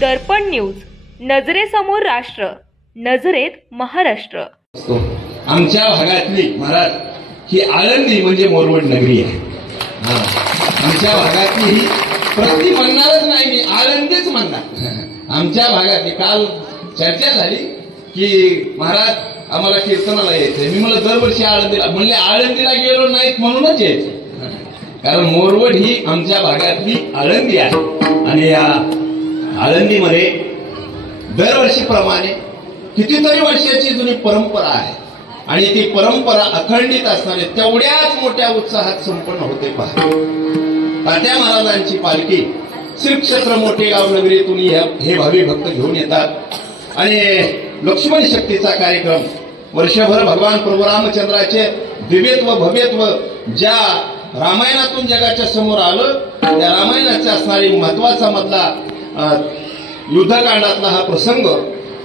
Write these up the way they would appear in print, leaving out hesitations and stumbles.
दर्पण news, नजरेसमोर राष्ट्र, नजरेत महाराष्ट्र। आमच्या भागातली महाराज ही आळंदी म्हणजे मोरवड नगरी आहे। आमच्या भागातली ही प्रति म्हणणारच नाही, मी आळंदीच म्हणणार। आमच्या भागातली काल चर्चा झाली की महाराज आम्हाला कीर्तनाला यायचंय। मी मला दरवर्षी आळंदीला म्हणले, आळंदीला गेलो नाहीत म्हणूनच यायचं, कारण मोरवड ही आमच्या भागातली आळंदी आहे। आणि या आळंदीमध्ये दरवर्षीप्रमाणे कितीतरी वर्षाची जुनी परंपरा आहे आणि ती परंपरा अखंडित असणारे तेवढ्याच मोठ्या उत्साहात संपन्न होते। पहा, तात्या महाराजांची पालखी श्री क्षेत्र मोठेगाव नगरीतून हे भावी भक्त घेऊन येतात आणि लक्ष्मण शक्तीचा कार्यक्रम वर्षभर भगवान प्रभू रामचंद्राचे दिव्यत्व भव्यत्व ज्या रामायणातून जगाच्या समोर आलं, त्या रामायणाचा असणारी महत्वाचा मधला युद्धकांडातला हा प्रसंग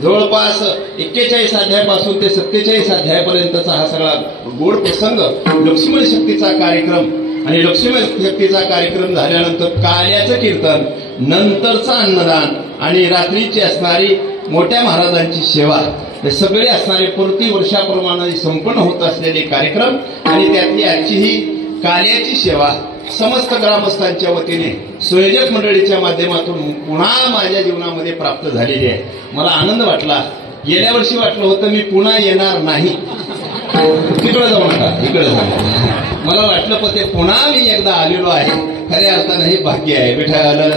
जवळपास 41 अध्यायापासून ते 47 अध्यायापर्यंतचा हा सगळा गोड प्रसंग लक्ष्मण शक्तीचा कार्यक्रम। आणि लक्ष्मण शक्तीचा कार्यक्रम झाल्यानंतर काल्याचं कीर्तन, नंतरचं अन्नदान आणि रात्रीची असणारी मोठ्या महाराजांची सेवा, हे सगळे असणारे प्रति वर्षाप्रमाणे संपन्न होत असलेले कार्यक्रम। आणि त्यातली आजची ही काल्याची सेवा समस्त ग्रामस्थांच्या वतीने संयोजक मंडळीच्या माध्यमातून पुन्हा माझ्या जीवनामध्ये प्राप्त झालेली आहे। मला आनंद वाटला। गेल्या वर्षी वाटलं होतं मी पुन्हा येणार नाही, तिकडे जाऊ नका, इकडे जाऊ। मला वाटलं पण ते पुन्हा मी एकदा आलेलो आहे, खऱ्या अर्थानं हे भाग्य आहे विठ्ठल।